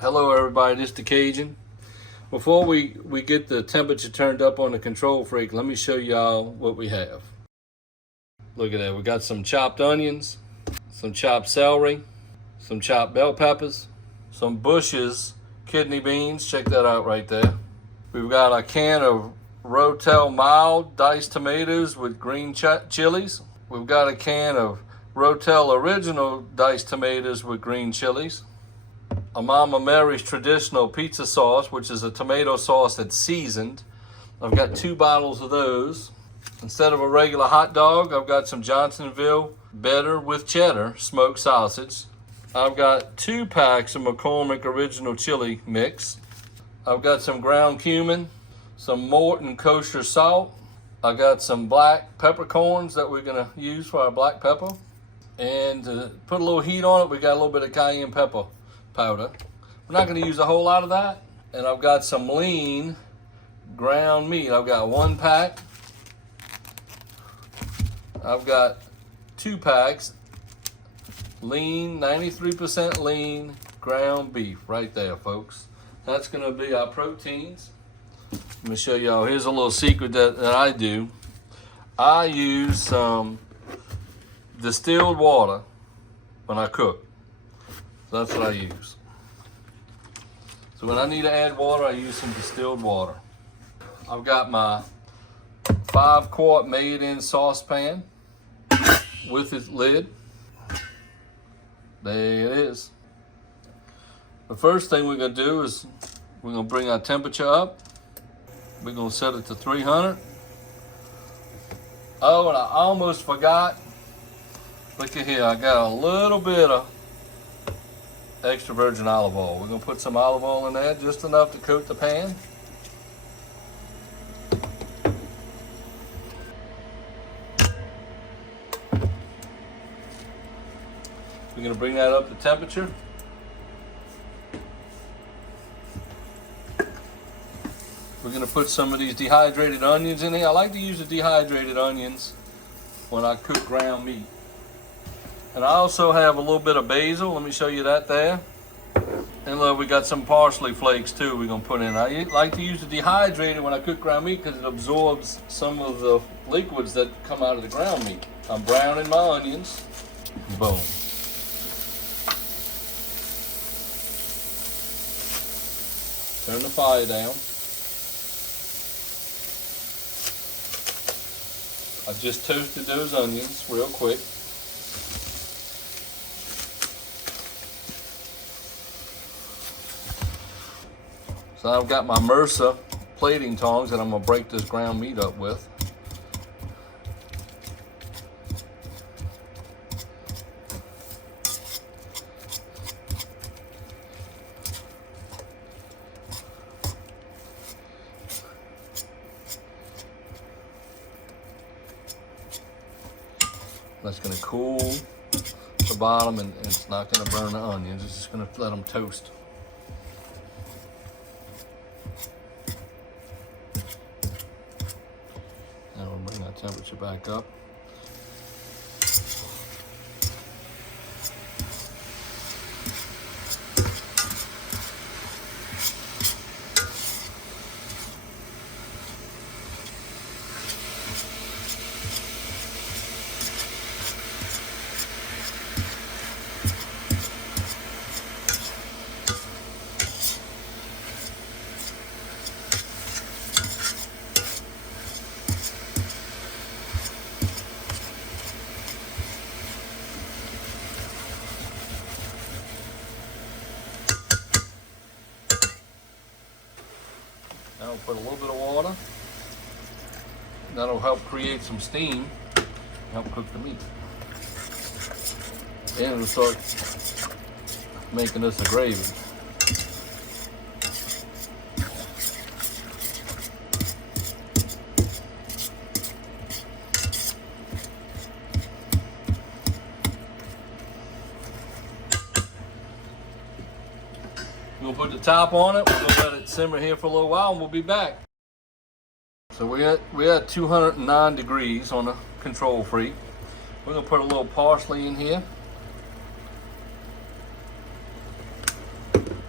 Hello everybody, this is the Cajun. Before we get the temperature turned up on the control freak, let me show y'all what we have. Look at that, we got some chopped onions, some chopped celery, some chopped bell peppers, some Bush's kidney beans, check that out right there. We've got a can of Rotel mild diced tomatoes with green chilies. We've got a can of Rotel original diced tomatoes with green chilies. A Mama Mary's traditional pizza sauce, which is a tomato sauce that's seasoned. I've got 2 bottles of those. Instead of a regular hot dog, I've got some Johnsonville better with cheddar smoked sausage. I've got 2 packs of McCormick Original CHILI mix. I've got some ground cumin, some Morton Kosher Salt. I got some black peppercorns that we're gonna use for our black pepper. And to put a little heat on it, we got a little bit of Cayenne Pepper powder. We're not going to use a whole lot of that. And I've got some lean ground meat. I've got 1 pack. I've got 2 packs lean, 93% lean ground beef right there, folks. That's going to be our proteins. Let me show y'all. Here's a little secret that I do. I use some distilled water when I cook. That's what I use. So when I need to add water, I use some distilled water. I've got my 5-quart made-in saucepan with its lid. There it is. The first thing we're gonna do is we're gonna bring our temperature up. We're gonna set it to 300. Oh, and I almost forgot. Look at here, I got a little bit of extra virgin olive oil. We're gonna put some olive oil in there, just enough to coat the pan. We're gonna bring that up to temperature. We're gonna put some of these dehydrated onions in here. I like to use the dehydrated onions when I cook ground meat. And I also have a little bit of basil. Let me show you that there. And look, we got some parsley flakes too we're gonna put in. I like to use the dehydrated when I cook ground meat because it absorbs some of the liquids that come out of the ground meat. I'm browning my onions. Boom. Turn the fire down. I just toasted those onions real quick. So I've got my Mercer plating tongs that I'm gonna break this ground meat up with. That's gonna cool the bottom and it's not gonna burn the onions. It's just gonna let them toast. Now we'll bring that temperature back up. Now we'll put a little bit of water. That'll help create some steam, help cook the meat. Then it'll start making us a gravy. We'll put the top on it. We're gonna let it simmer here for a little while and we'll be back. So we're at 209 degrees on the control freak. We're gonna put a little parsley in here.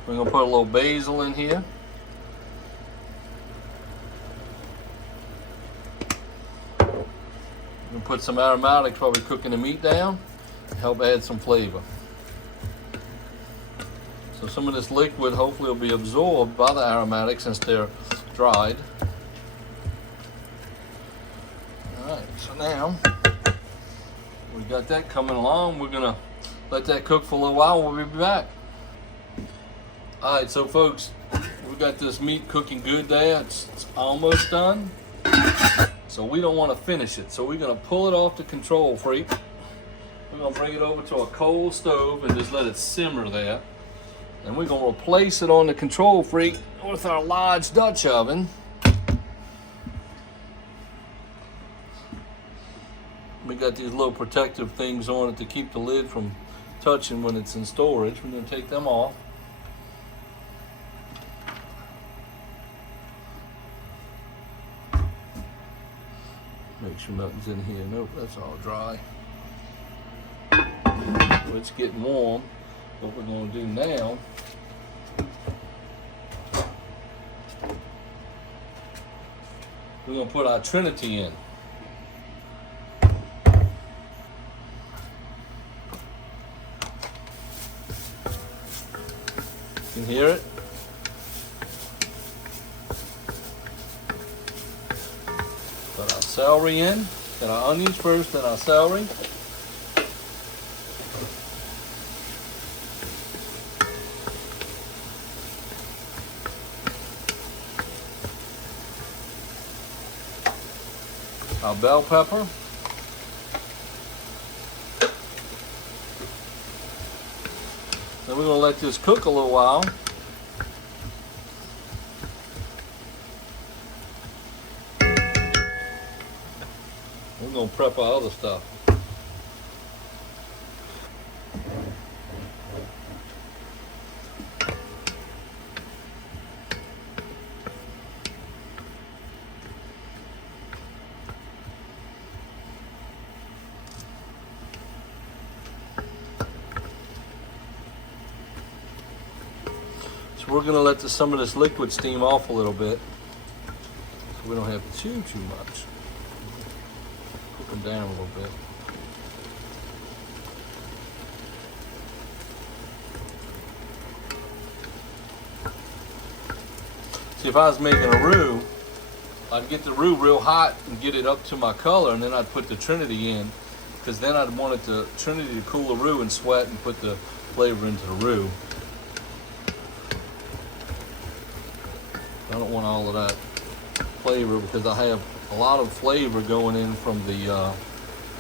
We're gonna put a little basil in here. We're gonna put some aromatics while we're cooking the meat down to help add some flavor. So some of this liquid hopefully will be absorbed by the aromatics since they're dried. All right, so now we got that coming along. We're gonna let that cook for a little while. We'll be back. All right, so folks, we got this meat cooking good there. It's almost done. So we don't want to finish it. So we're gonna pull it off the control freak. We're gonna bring it over to a cold stove and just let it simmer there. And we're gonna replace it on the control freak with our large Dutch oven. We got these little protective things on it to keep the lid from touching when it's in storage. We're gonna take them off. Make sure nothing's in here. Nope, that's all dry. It's getting warm. What we're going to do now, we're going to put our Trinity in. You can hear it. Put our celery in. Got our onions first, then our celery. Our bell pepper. Then we're going to let this cook a little while. We're going to prep our other stuff. So we're going to let some of this liquid steam off a little bit so we don't have too much. Cook them down a little bit. See, if I was making a roux, I'd get the roux real hot and get it up to my color, and then I'd put the Trinity in, because then I'd want the Trinity to cool the roux and sweat and put the flavor into the roux. I don't want all of that flavor because I have a lot of flavor going in from the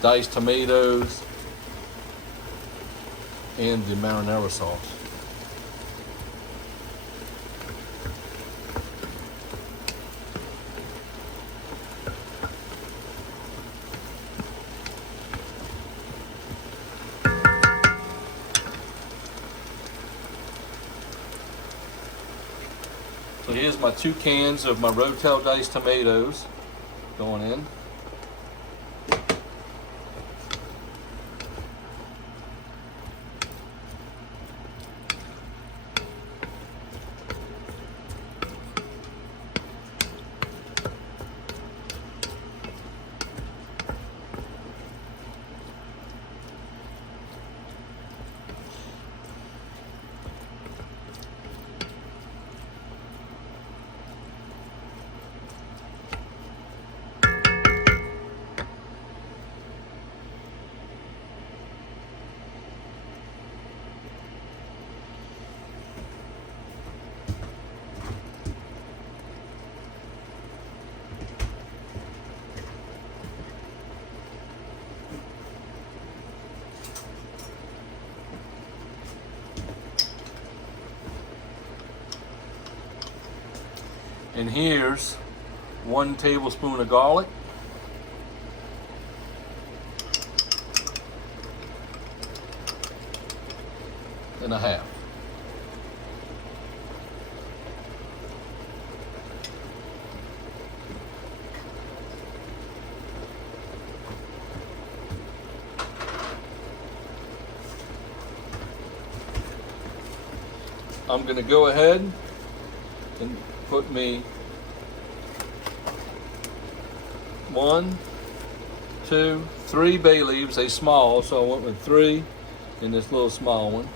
diced tomatoes and the marinara sauce. So here's my 2 cans of my Rotel diced tomatoes going in. And here's 1 tablespoon of garlic. And a half. I'm going to go ahead and put me 1, 2, 3 bay leaves. They small, so I went with 3 in this little small one.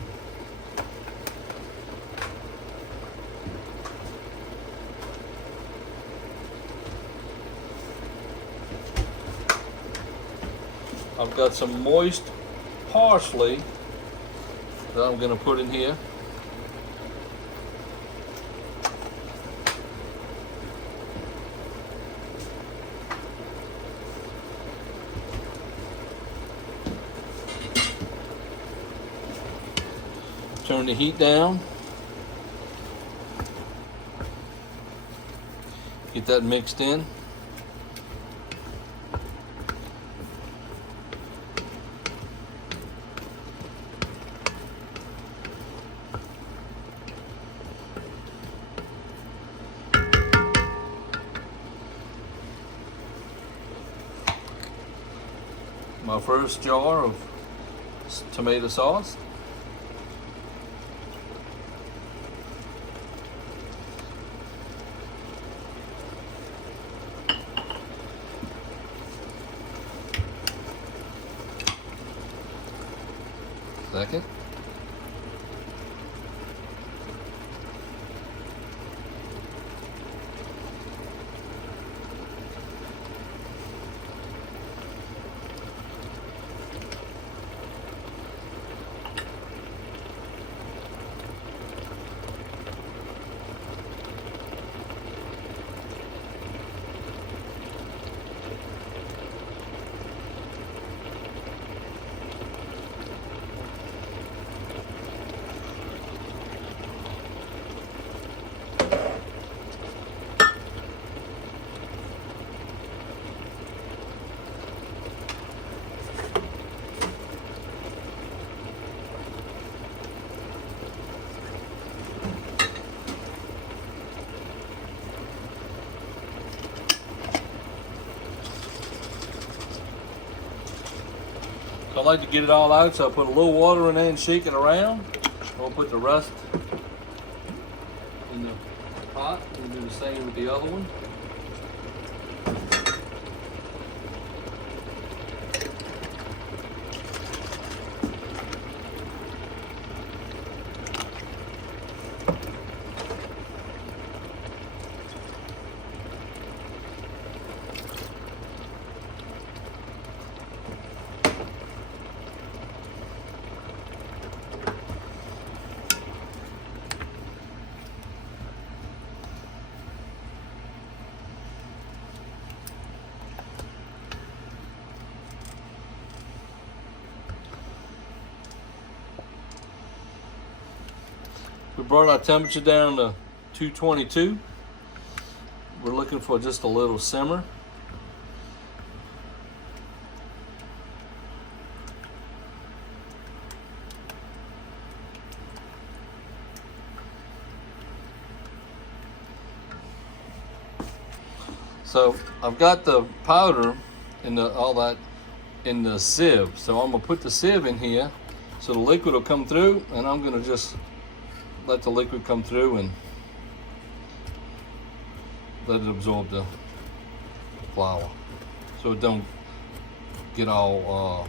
I've got some moist parsley that I'm going to put in here. Turn the heat down. Get that mixed in. My first jar of tomato sauce. Second. I like to get it all out, so I put a little water in there and shake it around. I'll put the rest in the pot and do the same with the other one. We brought our temperature down to 222. We're looking for just a little simmer. So I've got the powder and all that in the sieve. So I'm gonna put the sieve in here so the liquid will come through, and I'm gonna just let the liquid come through and let it absorb the flour so it don't get all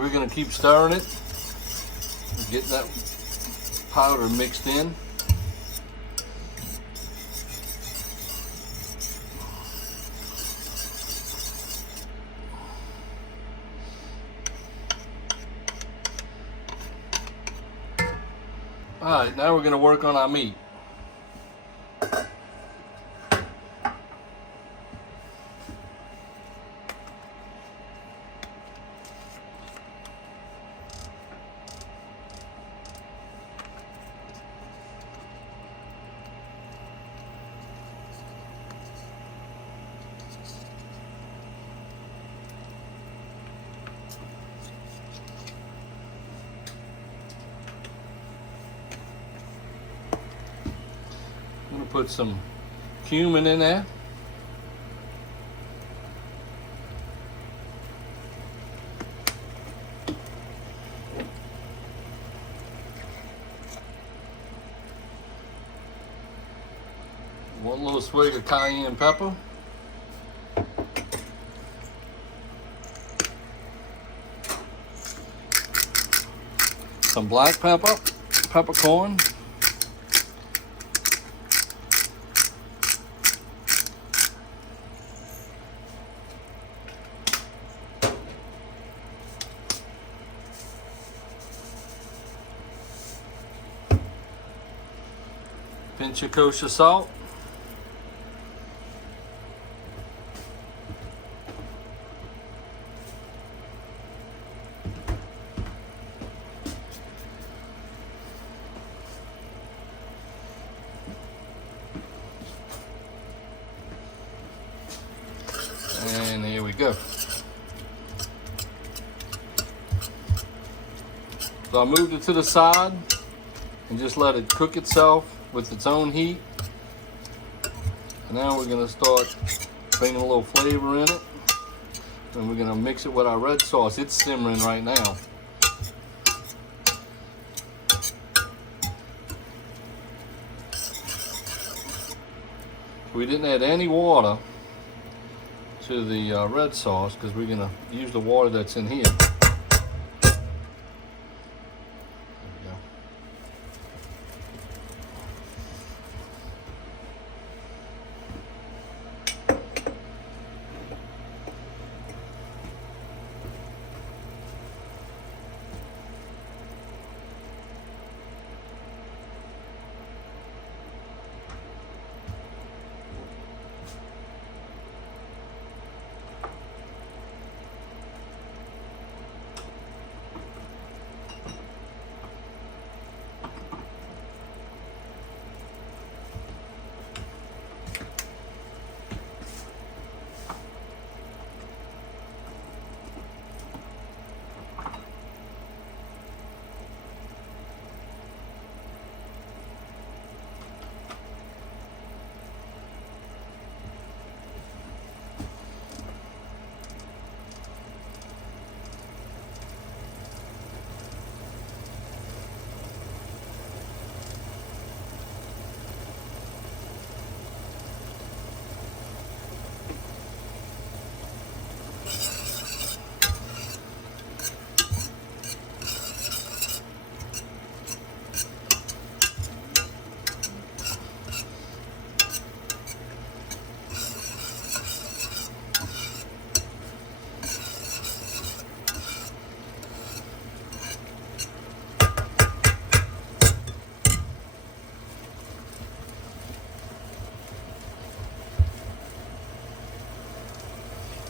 So we're going to keep stirring it, get that powder mixed in. All right, now we're going to work on our meat. I'm going to put some cumin in there. One little swig of cayenne pepper. Some black pepper, peppercorn. Pinch of kosher salt. And here we go. So I moved it to the side and just let it cook itself with its own heat. And now we're going to start putting a little flavor in it. And we're going to mix it with our red sauce. It's simmering right now. We didn't add any water to the red sauce because we're going to use the water that's in here.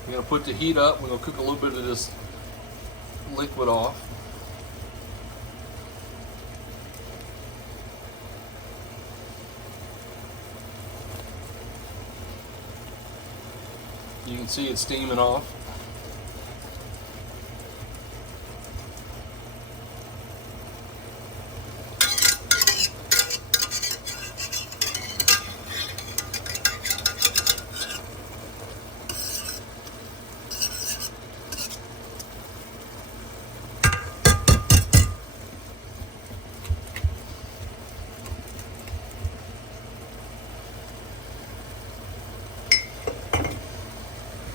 We're going to put the heat up. We're going to cook a little bit of this liquid off. You can see it steaming off.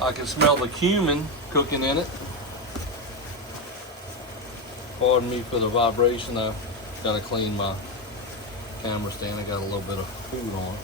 I can smell the cumin cooking in it. Pardon me for the vibration. I gotta clean my camera stand. I got a little bit of food on it.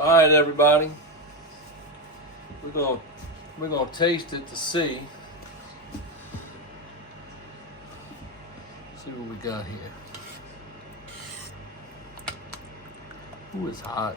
All right, everybody. We're gonna taste it to see what we got here. Ooh, it's hot.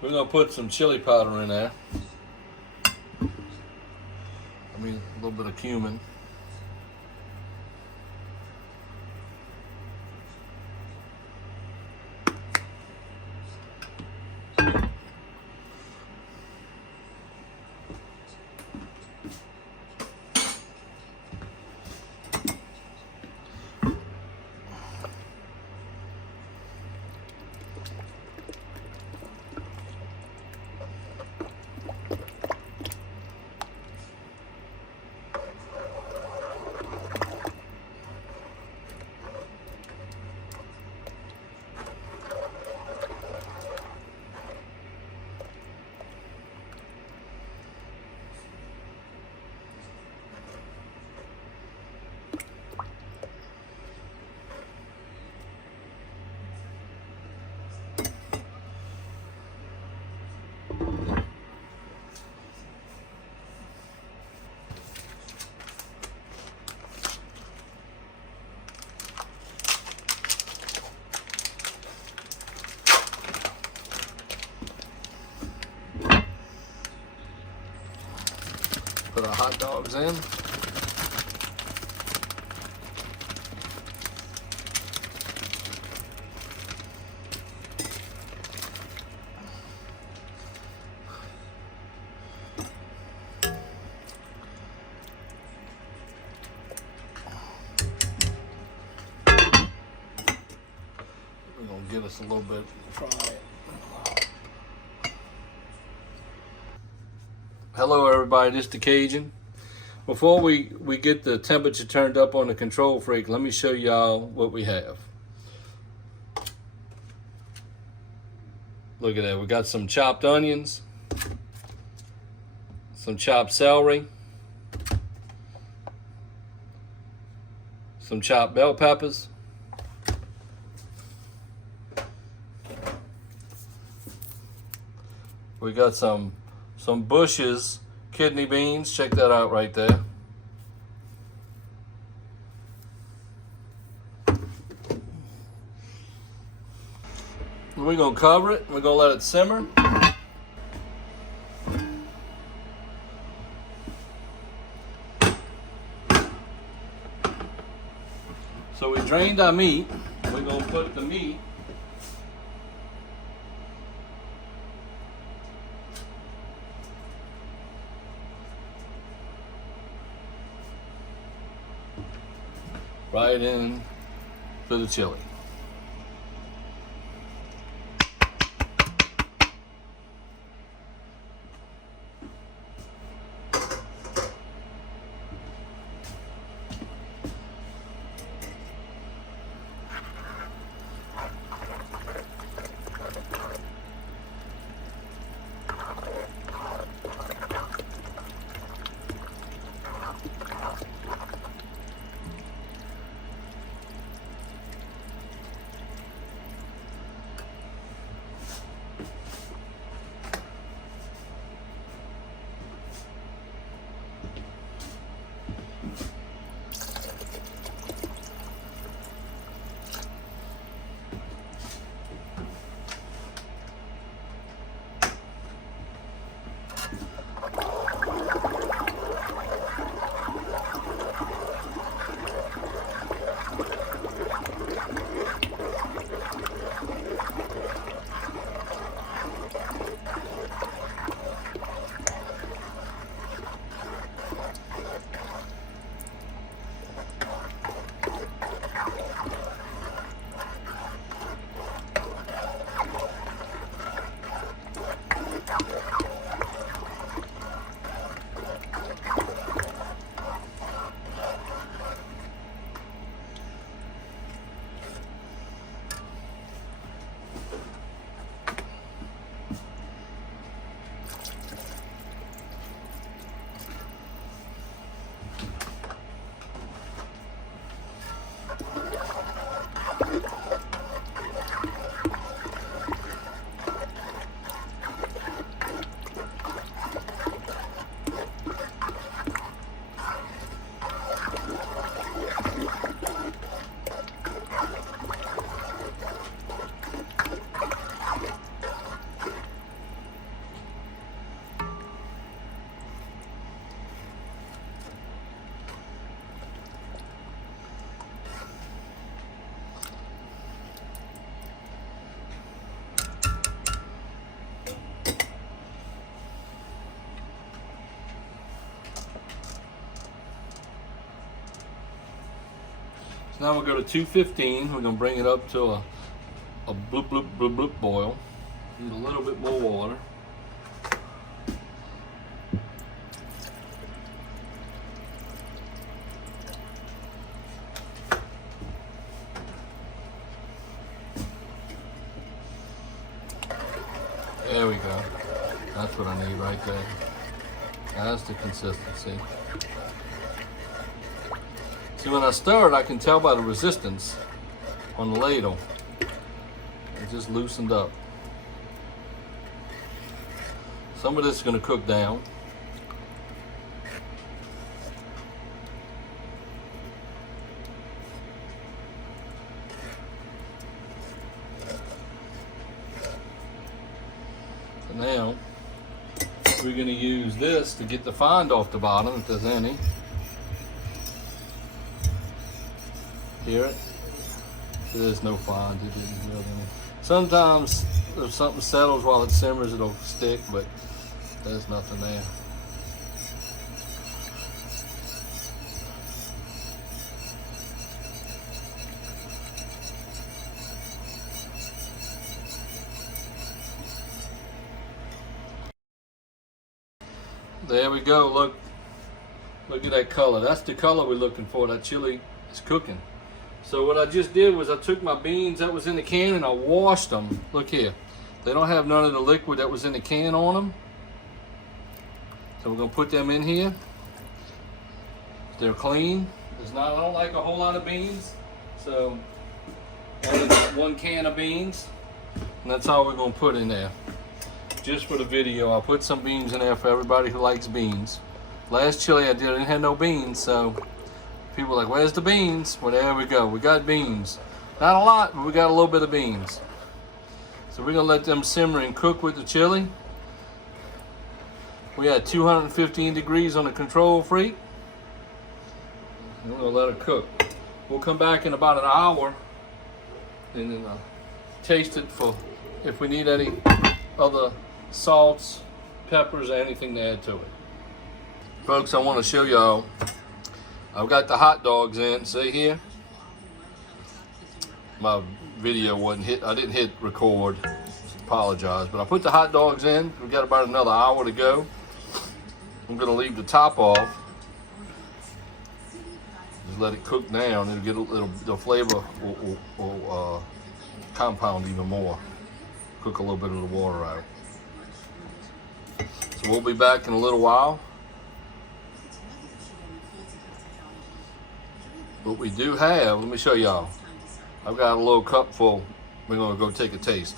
We're gonna put some chili powder in there. I mean, a little bit of cumin. Put our hot dogs in. We're gonna give us a little bit fry. Hello everybody, this is the Cajun. Before we get the temperature turned up on the control freak, let me show y'all what we have. Look at that, we got some chopped onions. some chopped celery, some chopped bell peppers, we got some Bush's kidney beans. Check that out right there. And we're gonna cover it. We're gonna let it simmer. So we drained our meat. We're gonna put the meat right in to the chili. Now we'll go to 215. We're gonna bring it up to a bloop bloop bloop bloop boil. Need a little bit more water. There we go. That's what I need right there. That's the consistency. See, when I stir it, I can tell by the resistance on the ladle. It just loosened up. Some of this is going to cook down. So now, we're going to use this to get the fond off the bottom, if there's any. Hear it? There's no fond. It didn't build any. Sometimes if something settles while it simmers, it'll stick, but there's nothing there. There we go. Look at that color. That's the color we're looking for. That chili is cooking. So what I just did was I took my beans that was in the can and I washed them. Look here. They don't have none of the liquid that was in the can on them. So we're gonna put them in here. They're clean. I don't like a whole lot of beans, so only 1 can of beans, and that's all we're gonna put in there. Just for the video, I'll put some beans in there for everybody who likes beans. Last chili I didn't have no beans, so people were like, where's the beans? Well, there we go. We got beans. Not a lot, but we got a little bit of beans. So we're gonna let them simmer and cook with the chili. We had 215 degrees on the control freak. We're gonna let it cook. We'll come back in about an hour and then taste it for if we need any other salts, peppers, or anything to add to it. Folks, I want to show y'all. I've got the hot dogs in. See here? My video wasn't hit. I didn't hit record. Apologize, but I put the hot dogs in. We got about another hour to go. I'm gonna leave the top off. Just let it cook down. It'll get a little. The flavor will compound even more. Cook a little bit of the water out. So we'll be back in a little while. What we do have, let me show y'all. I've got a little cup full. We're gonna go take a taste.